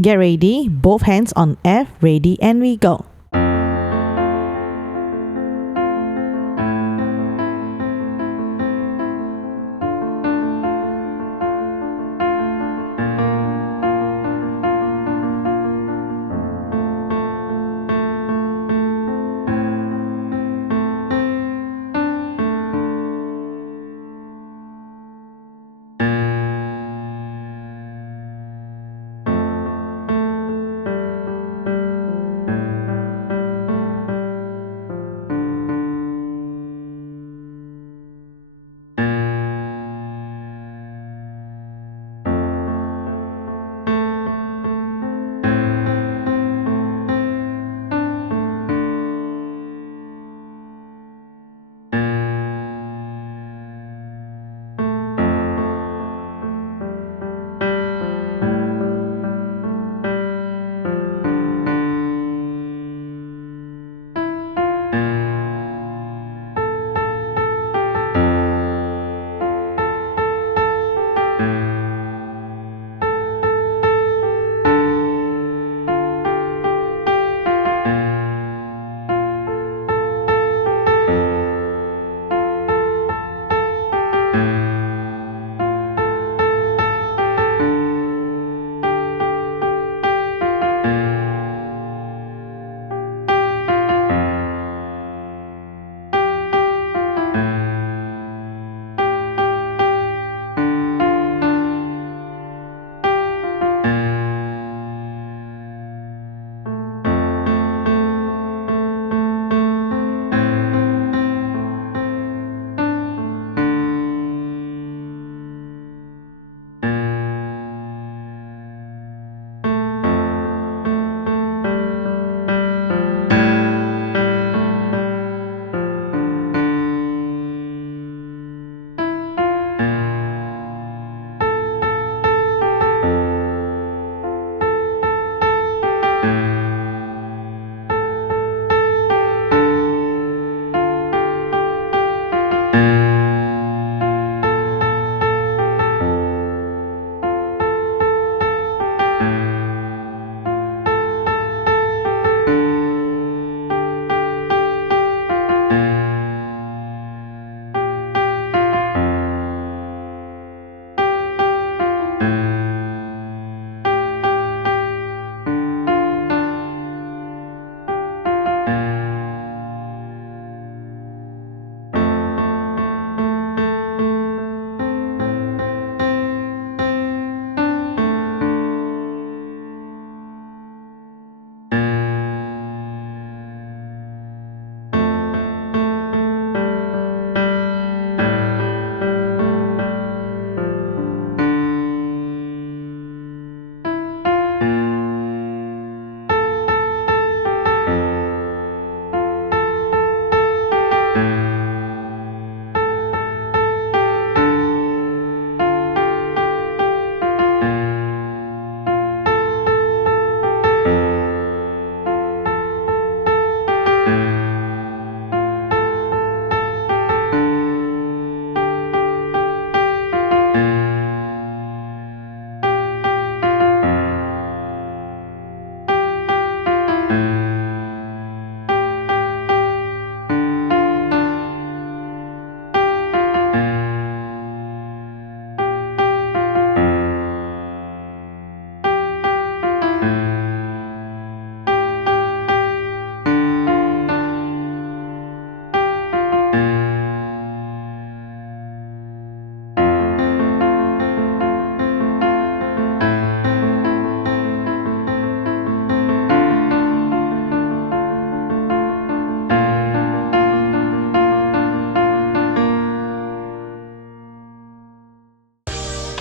Get ready, both hands on F, ready, and we go.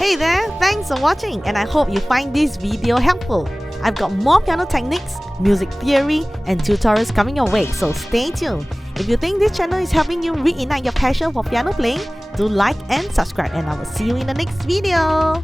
Hey there, thanks for watching and I hope you find this video helpful. I've got more piano techniques, music theory and tutorials coming your way, so stay tuned. If you think this channel is helping you reignite your passion for piano playing, do like and subscribe and I will see you in the next video.